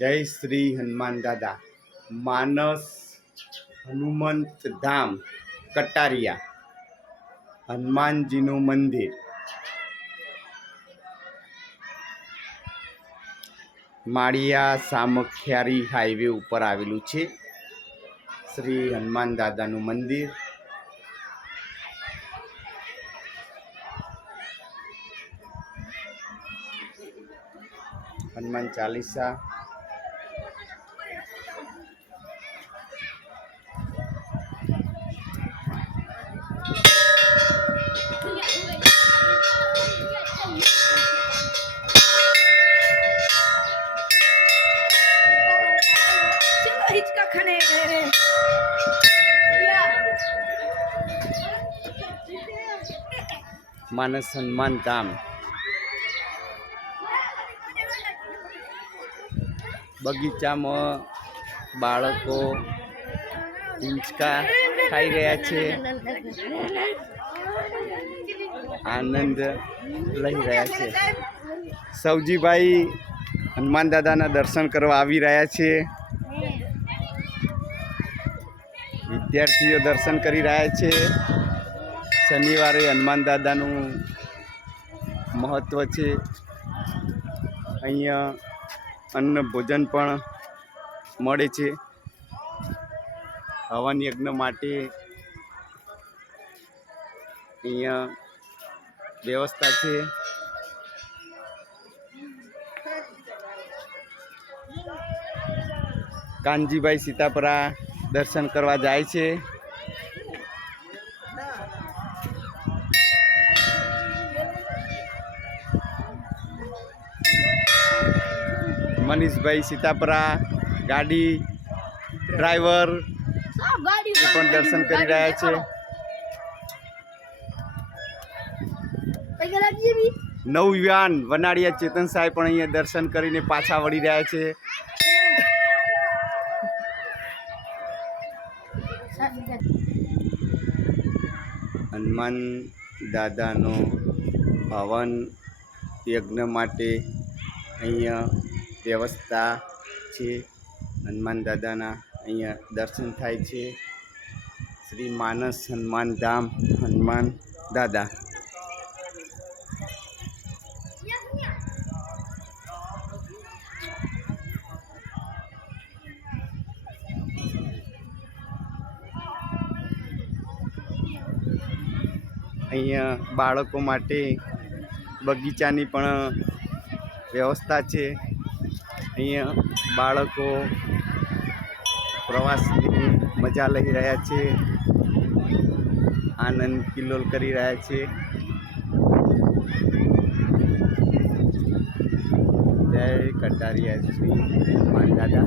જય શ્રી હનુમાન દાદા. માનસ હનુમંત ધામ કટારિયા, હનુમાનજીનું મંદિર. માળિયા સામખિયારી હાઈવે ઉપર આવેલું છે શ્રી હનુમાન દાદાનું મંદિર. હનુમાન ચાલીસા, માનસ હનુમાન ધામ. બગીચામાં બાળકો હિંચકા ખાઈ રહ્યા છે, આનંદ લઈ રહ્યા છે. સૌજીભાઈ હનુમાન દાદાના દર્શન કરવા આવી રહ્યા છે. વિદ્યાર્થીઓ દર્શન કરી રહ્યા છે. શનિવારે હનુમાન દાદાનું મહત્ત્વ છે. અહીંયા અન્ન ભોજન પણ મળે છે. હવન યજ્ઞ માટે અહીંયા વ્યવસ્થા છે. કાનજીભાઈ સીતાપરા દર્શન કરવા જાય છે. મનીષભાઈ સીતાપરા ગાડી ડ્રાઈવર એ પણ દર્શન કરી રહ્યા છે. નવયુવાન વનાડિયા ચેતન સાહેબ પણ અહીંયા દર્શન કરીને પાછા વળી રહ્યા છે. હનુમાન દાદાનો હવન યજ્ઞ માટે અહીંયા વ્યવસ્થા છે. હનુમાન દાદાના અહીંયા દર્શન થાય છે. શ્રી માનસ હનુમાન ધામ હનુમાન દાદા. અહીંયા બાળકો માટે બગીચાની પણ વ્યવસ્થા છે. અહીંયા બાળકો પ્રવાસની મજા લઈ રહ્યા છે, આનંદ કિલ્લોલ કરી રહ્યા છે. જય કટારિયા શ્રી હનુમાન દાદા.